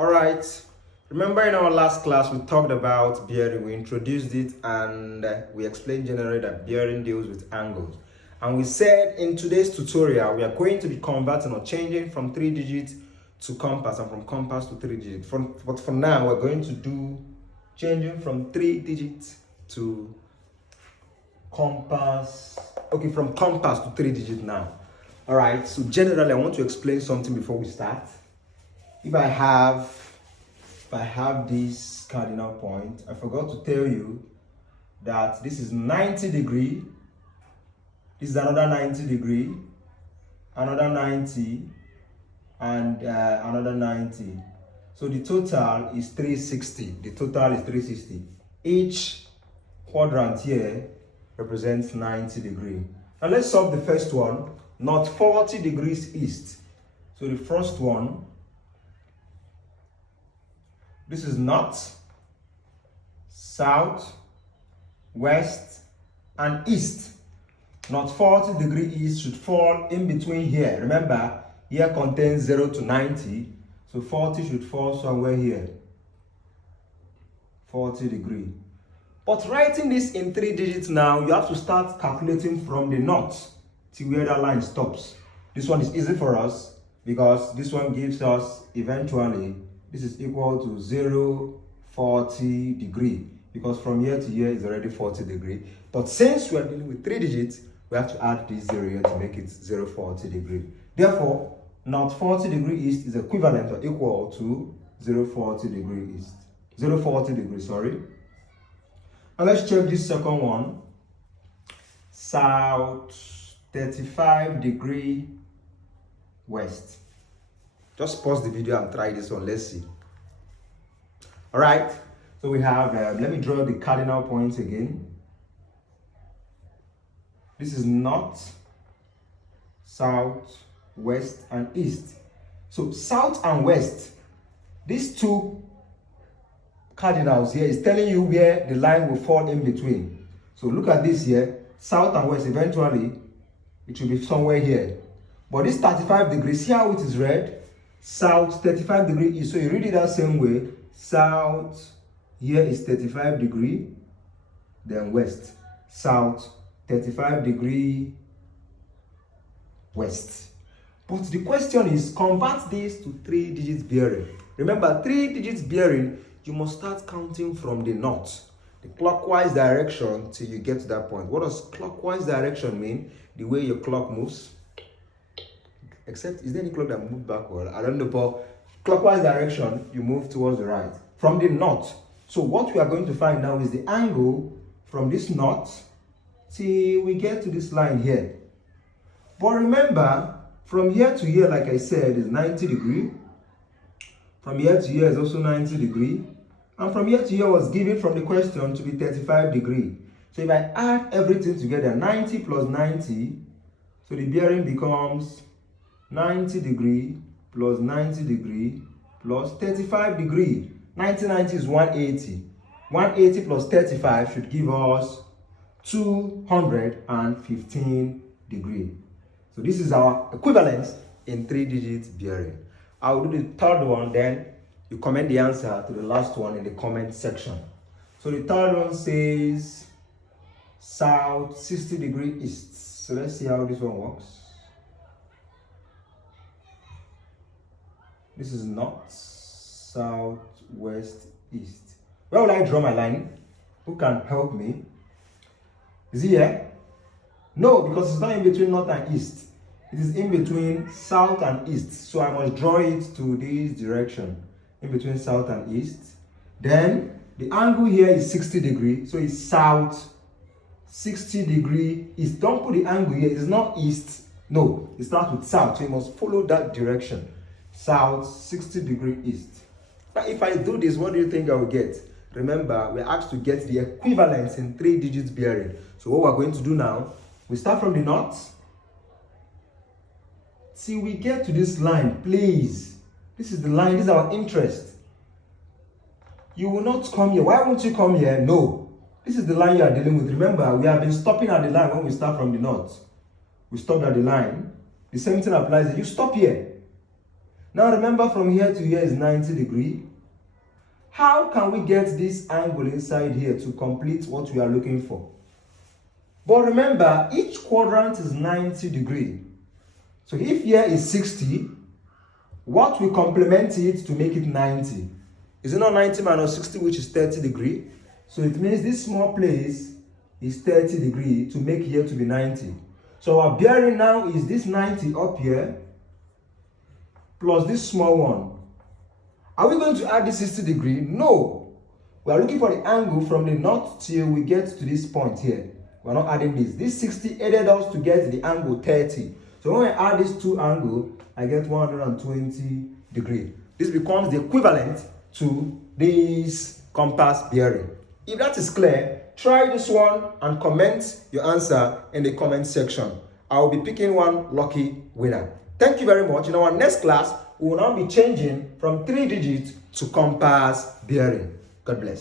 All right. Remember in our last class, we talked about bearing. We introduced it and we explained generally that bearing deals with angles. And we said in today's tutorial, we are going to be converting or changing from 3 digits to compass and from compass to 3 digits. But for now, we're going to do changing from 3 digits to compass. Okay, from compass to 3 digits now. All right. So generally, I want to explain something before we start. If I have this cardinal point, I forgot to tell you that this is 90 degree, this is another 90 degree, another 90, and another 90. So the total is 360. The total is 360. Each quadrant here represents 90 degree. Now let's solve the first one, not 40 degrees east. So the first one, this is north, south, west, and east. Not 40 degrees east should fall in between here. Remember, here contains 0 to 90, so 40 should fall somewhere here. 40 degrees. But writing this in 3 digits now, you have to start calculating from the north to where that line stops. This one is easy for us because this one gives us eventually this is equal to 0, 40 degree, because from here to here is already 40 degree. But since we are dealing with 3 digits, we have to add this 0 here to make it 0, 40 degree. Therefore, not 40 degree east is equivalent or equal to 0, 40 degree east. 0, 40 degree, sorry. And let's check this second one. South 35 degree west. Just pause the video and try this one. Let's see. All right. So we have, let me draw the cardinal points again. This is north, south, west, and east. So south and west, these two cardinals here is telling you where the line will fall in between. So look at this here. South and west, eventually, it should be somewhere here. But this 35 degrees, see how it is red? South 35 degree east. So you read it that same way. South here is 35 degree, then west. South 35 degree west. But the question is, convert this to 3 digits bearing. Remember, 3 digits bearing, you must start counting from the north, the clockwise direction, till you get to that point. What does clockwise direction mean? The way your clock moves. Except, is there any clock that moves backward? I don't know, but clockwise direction, you move towards the right. From the north. So what we are going to find now is the angle from this north till we get to this line here. But remember, from here to here, like I said, is 90 degree. From here to here is also 90 degree. And from here to here was given from the question to be 35 degree. So if I add everything together, 90 plus 90, so the bearing becomes 90 degree plus 90 degree plus 35 degree. 90 is 180. 180 plus 35 should give us 215 degree. So this is our equivalence in 3 digits bearing. I will do the third one, then you comment the answer to the last one in the comment section. So the third one says south 60 degree east. So let's see how this one works. This is north, south, west, east. Where will I draw my line? Who can help me? Is it here? No, because it's not in between north and east. It is in between south and east. So I must draw it to this direction. In between south and east. Then the angle here is 60 degrees. So it's south 60 degree east. Don't put the angle here. It is not east. No, it starts with south. So you must follow that direction. South 60 degree east. But if I do this, what do you think I will get? Remember, we're asked to get the equivalence in 3 digits bearing. So what we're going to do now, we start from the north till we get to this line. Please, this is the line. This is our interest. You will not come here. Why won't you come here? No, this is the line you are dealing with. Remember, we have been stopping at the line when we start from the north. We stopped at the line. The same thing applies. You stop here. Now remember, from here to here is 90 degrees. How can we get this angle inside here to complete what we are looking for? But remember, each quadrant is 90 degrees. So if here is 60, what we complement it to make it 90? Is it not 90 minus 60, which is 30 degrees? So it means this small place is 30 degrees to make here to be 90. So our bearing now is this 90 up here plus this small one. Are we going to add this 60 degrees? No. We are looking for the angle from the north till we get to this point here. We're not adding this. This 60 aided us to get the angle 30. So when I add these two angles, I get 120 degrees. This becomes the equivalent to this compass bearing. If that is clear, try this one and comment your answer in the comment section. I will be picking one lucky winner. Thank you very much. In our next class, we will now be changing from 3 digits to compass bearing. God bless.